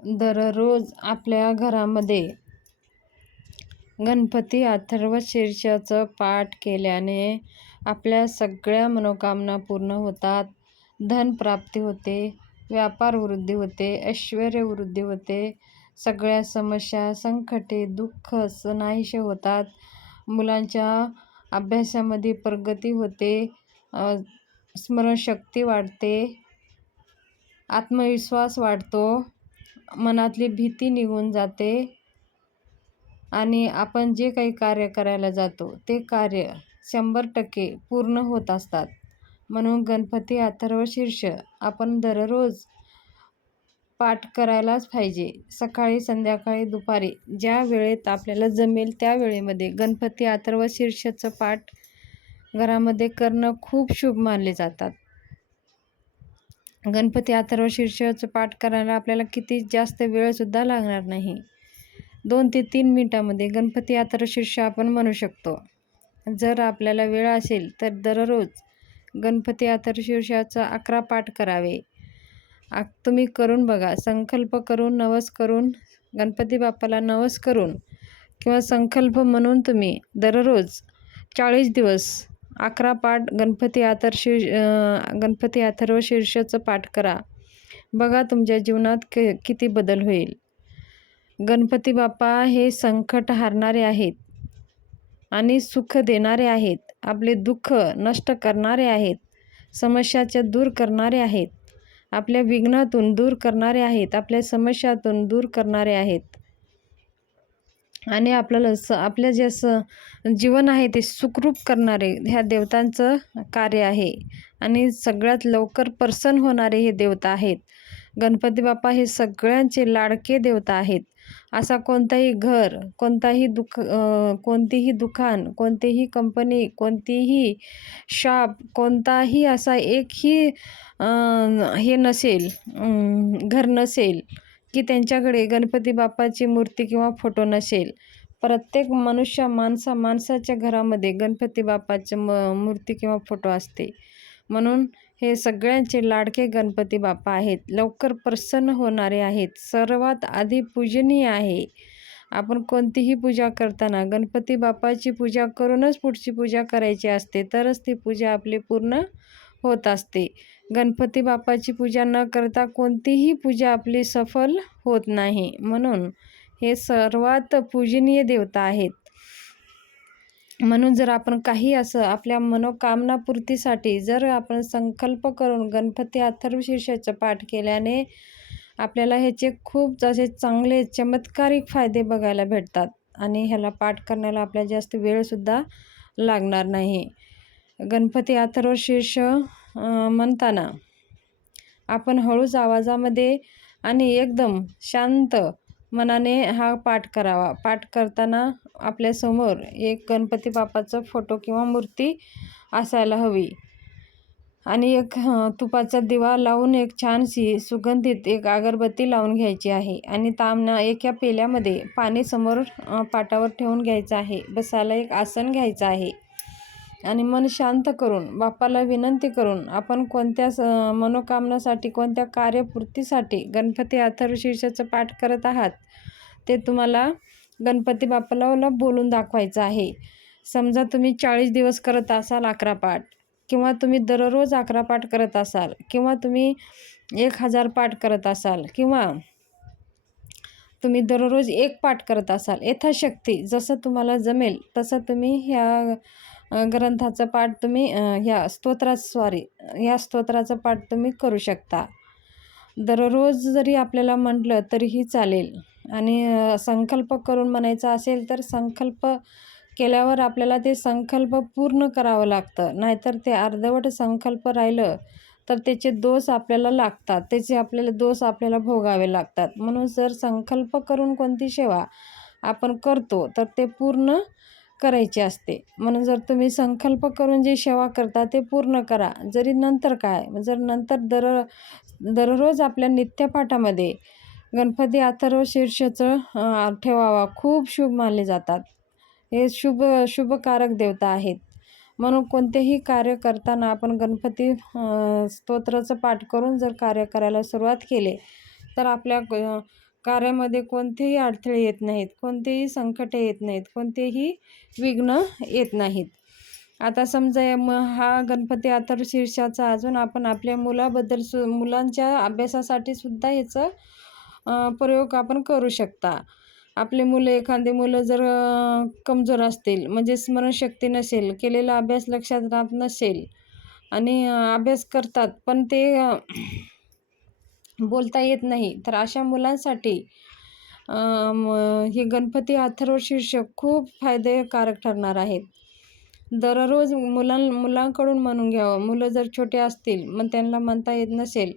दररोज आपल्या घरामध्ये गणपती अथर्व शीर्षाचं पाठ केल्याने आपल्या सगळ्या मनोकामना पूर्ण होतात. धनप्राप्ती होते व्यापार वृद्धी होते ऐश्वर वृद्धी होते. सगळ्या समस्या संकटे दुःख नाहीसे होतात. मुलांच्या अभ्यासामध्ये प्रगती होते स्मरणशक्ती वाढते आत्मविश्वास वाढतो. मनातली भीती निघून जाते आणि आपण जे काही कार्य करायला जातो ते कार्य शंभर टक्के पूर्ण होत असतात. म्हणून गणपती अथर्व शीर्ष आपण दररोज पाठ करायलाच पाहिजे. सकाळी संध्याकाळी दुपारी ज्या वेळेत आपल्याला जमेल त्या वेळेमध्ये गणपती अथर्वशीर्षचं पाठ घरामध्ये करणं खूप शुभ मानले जातात. गणपती अथर्व शीर्षचं पाठ करायला आपल्याला किती जास्त वेळसुद्धा लागणार नाही. दोन ते तीन मिनटामध्ये गणपती अथर्व शीर्ष आपण म्हणू शकतो. जर आपल्याला वेळ असेल तर दररोज गणपती अथर्व शीर्षाचा अकरा पाठ करावे. आ तुम्ही करून बघा. संकल्प करून नवस करून गणपती बाप्पाला नवस करून किंवा संकल्प म्हणून तुम्ही दररोज चाळीस दिवस अकरा पाठ गणपती अथर्व गणपती अथर्व शीर्षचं पाठ करा. बघा तुमच्या जीवनात क किती बदल होईल. गणपती बाप्पा हे संकट हारणारे आहेत आणि सुख देणारे आहेत. आपले दुःख नष्ट करणारे आहेत. समस्याच्या दूर करणारे आहेत. आपल्या विघ्नातून दूर करणारे आहेत. आपल्या समस्यातून दूर करणारे आहेत. आणि आपल्याला स आपलं जे असं जीवन आहे ते सुखरूप करणारे ह्या देवतांचं कार्य आहे. आणि सगळ्यात लवकर प्रसन्न होणारे हे देवता आहेत. गणपती बाप्पा हे सगळ्यांचे लाडके देवता आहेत. असा कोणताही घर कोणताही दुख कोणतीही दुकान कोणतीही कंपनी कोणतीही शॉप कोणताही असा एकही हे नसेल घर नसेल की त्यांच्याकडे गणपती बाप्पाची मूर्ती किंवा फोटो नसेल. प्रत्येक मनुष्य माणसा माणसाच्या घरामध्ये गणपती बाप्पाची म मूर्ती किंवा फोटो असते. म्हणून हे सगळ्यांचे लाडके गणपती बाप्पा आहेत. लवकर प्रसन्न होणारे आहेत. सर्वात आधी पूजनीय आहे. आपण कोणतीही पूजा करताना गणपती बाप्पाची पूजा करूनच पुढची पूजा करायची असते तरच ती पूजा आपली पूर्ण होत असते. गणपती बाप्पाची पूजा न करता कोणतीही पूजा आपली सफल होत नाही. म्हणून हे सर्वात पूजनीय देवता आहेत. म्हणून जर आपण काही असं आपल्या मनोकामनापूर्तीसाठी जर आपण संकल्प करून गणपती अथर्वशीर्षाचा पाठ केल्याने आपल्याला ह्याचे खूप असे चांगले चमत्कारिक फायदे बघायला भेटतात. आणि ह्याला पाठ करण्याला आपल्याला जास्त वेळसुद्धा लागणार नाही. गणपती अथर्वशीर्ष म्हणताना आपण हळूच आवाजामध्ये आणि एकदम शांत मनाने हा पाठ करावा. पाठ करताना आपल्यासमोर एक गणपती बापाचा फोटो किंवा मूर्ती असायला हवी. आणि एक तुपाचा दिवा लावून एक छानशी सुगंधित एक अगरबत्ती लावून घ्यायची आहे. आणि तामना एका पेल्यामध्ये पाणी समोर पाटावर ठेवून घ्यायचं आहे. बसायला एक आसन घ्यायचं आहे. आणि मन शांत करून बाप्पाला विनंती करून आपण कोणत्या स मनोकामनासाठी कोणत्या कार्यपूर्तीसाठी गणपती अथर्वशीर्षाचं पाठ करत आहात ते तुम्हाला गणपती बाप्पाला बोलून दाखवायचं आहे. समजा तुम्ही चाळीस दिवस करत असाल अकरा पाठ किंवा तुम्ही दररोज अकरा पाठ करत असाल किंवा तुम्ही एक हजार पाठ करत असाल किंवा तुम्ही दररोज एक पाठ करत असाल यथाशक्ती जसं तुम्हाला जमेल तसं तुम्ही ह्या ग्रंथाचा पाठ तुम्ही ह्या स्तोत्रा सॉरी ह्या स्तोत्राचा पाठ तुम्ही करू शकता. दररोज जरी आपल्याला म्हटलं तरीही चालेल. आणि संकल्प करून म्हणायचा असेल तर संकल्प केल्यावर आपल्याला ते संकल्प पूर्ण करावं लागतं. नाहीतर ते अर्धवट संकल्प राहिलं तर त्याचे दोष आपल्याला लागतात. त्याचे आपल्याला दोष आपल्याला भोगावे लागतात. म्हणून जर संकल्प करून कोणती सेवा आपण करतो तर ते पूर्ण करायचे असते. म्हणून जर तुम्ही संकल्प करून जे सेवा करता ते पूर्ण करा. जरी नंतर काय? जर नंतर दर दररोज आपल्या नित्यपाठामध्ये गणपती अथर्व शीर्षचं ठेवावा. खूप शुभ मानले जातात. हे शुभ शुभकारक देवता आहेत. म्हणून कोणतेही कार्य करताना आपण गणपती स्तोत्राचं पाठ करून जर कार्य करायला सुरुवात केले तर आपल्या कार्यामध्ये कोणतेही अडथळे येत नाहीत कोणतेही संकटे येत नाहीत कोणतेही विघ्न येत नाहीत. आता समजा या म हा गणपती अथर्वशीर्षाचा अजून आपण आपल्या मुलाबद्दल सु मुलांच्या अभ्यासासाठी सुद्धा याचं प्रयोग आपण करू शकता. आपले मुलं एखादे मुलं जर कमजोर असतील म्हणजे स्मरणशक्ती नसेल केलेला अभ्यास लक्षात राहत नसेल आणि अभ्यास करतात पण ते बोलता येत नाही. तर अशा मुलांसाठी हे गणपती अथर्व शीर्षक खूप फायदेकारक ठरणार आहेत दररोज मुलां मुलांकडून म्हणून घ्यावं. मुलं जर छोटे असतील मग त्यांना म्हणता येत नसेल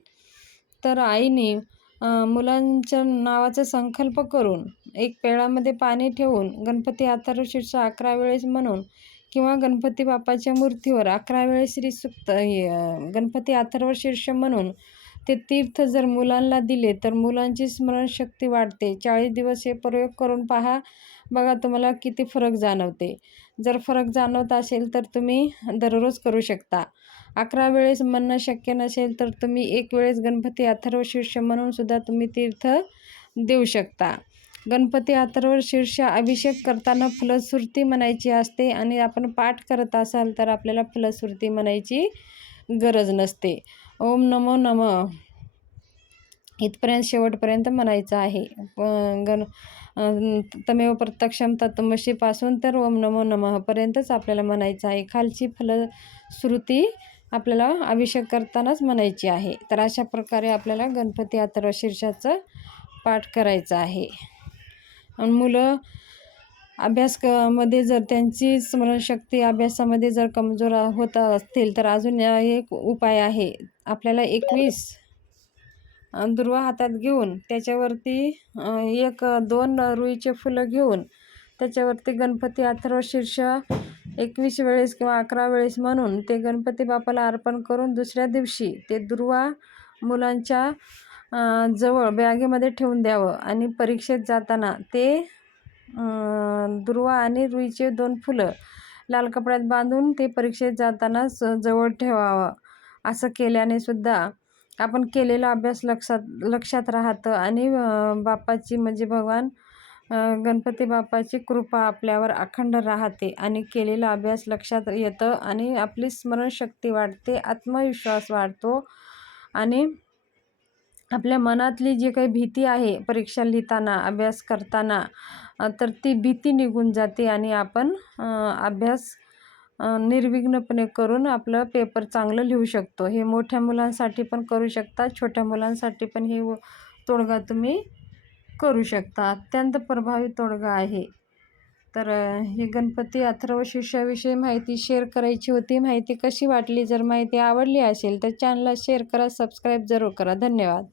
तर आईने मुलांच्या नावाचा संकल्प करून एक पेळामध्ये पाणी ठेवून गणपती अथर्व शीर्ष अकरा वेळेस म्हणून किंवा गणपती बाप्पाच्या मूर्तीवर अकरा वेळेस श्री सुक्त हे, गणपती अथर्व शीर्ष म्हणून ते तीर्थ जर मुलांना दिले तर मुलांची स्मरणशक्ती वाढते. चाळीस दिवस हे प्रयोग करून पहा. बघा तुम्हाला किती फरक जाणवते. जर फरक जाणवत असेल तर तुम्ही दररोज करू शकता. अकरा वेळेस म्हणणं शक्य नसेल तर तुम्ही एक वेळेस गणपती अथर्व शीर्ष म्हणून सुद्धा तुम्ही तीर्थ देऊ शकता. गणपती अथर्व शीर्ष अभिषेक करताना फलश्रुती म्हणायची असते आणि आपण पाठ करत असाल तर आपल्याला फलश्रुती म्हणायची गरज नसते. ओम नमो नम. इथपर्यंत शेवटपर्यंत म्हणायचं आहे. गण तमेव प्रत्यक्षम तत्मशीपासून तर ओम नमो नमःपर्यंतच आपल्याला म्हणायचं आहे. खालची फलश्रुती आपल्याला अभिषेक करतानाच म्हणायची आहे. तर अशा प्रकारे आपल्याला गणपती अथर्व शीर्षाचं पाठ करायचं आहे. आणि मुलं अभ्यास क मध्ये जर त्यांची स्मरणशक्ती अभ्यासामध्ये जर कमजोर होत असतील तर अजून एक उपाय आहे. आपल्याला एकवीस दुर्वा हातात घेऊन त्याच्यावरती एक दोन रुईचे फुलं घेऊन त्याच्यावरती गणपती अथर्व शीर्ष एकवीस वेळेस किंवा अकरा वेळेस म्हणून ते गणपती बापाला अर्पण करून दुसऱ्या दिवशी ते दुर्वा मुलांच्या जवळ बॅगेमध्ये ठेवून द्यावं आणि परीक्षेत जाताना ते दुर्वा आणि रुईचे दोन फुलं लाल कपड्यात बांधून ते परीक्षेत जाताना स जवळ ठेवावं. असं केल्याने सुद्धा आपण केलेला अभ्यास लक्षात लक्षात राहतं आणि बापाची बाप्पाची म्हणजे भगवान गणपती बाप्पाची कृपा आपल्यावर अखंड राहते आणि केलेला अभ्यास लक्षात येतं आणि आपली स्मरणशक्ती वाढते आत्मविश्वास वाढतो आणि आपल्या मनातली जी काही भीती आहे परीक्षा लिहिताना अभ्यास करताना तर ती भीती निघून जाते आणि आपण अभ्यास निर्विघ्नपणे करून आपलं पेपर चांगलं लिहू शकतो. हे मोठ्या मुलांसाठी पण करू शकता छोट्या मुलांसाठी पण हे व- तोडगा तुम्ही करू शकता. अत्यंत प्रभावी तोडगा आहे. तर हे ही गणपती अथर्व शिष्याविषयी माहिती शेअर करायची होती. माहिती कशी वाटली? जर माहिती आवडली असेल तर चॅनलला शेअर करा सबस्क्राईब जरूर करा. धन्यवाद.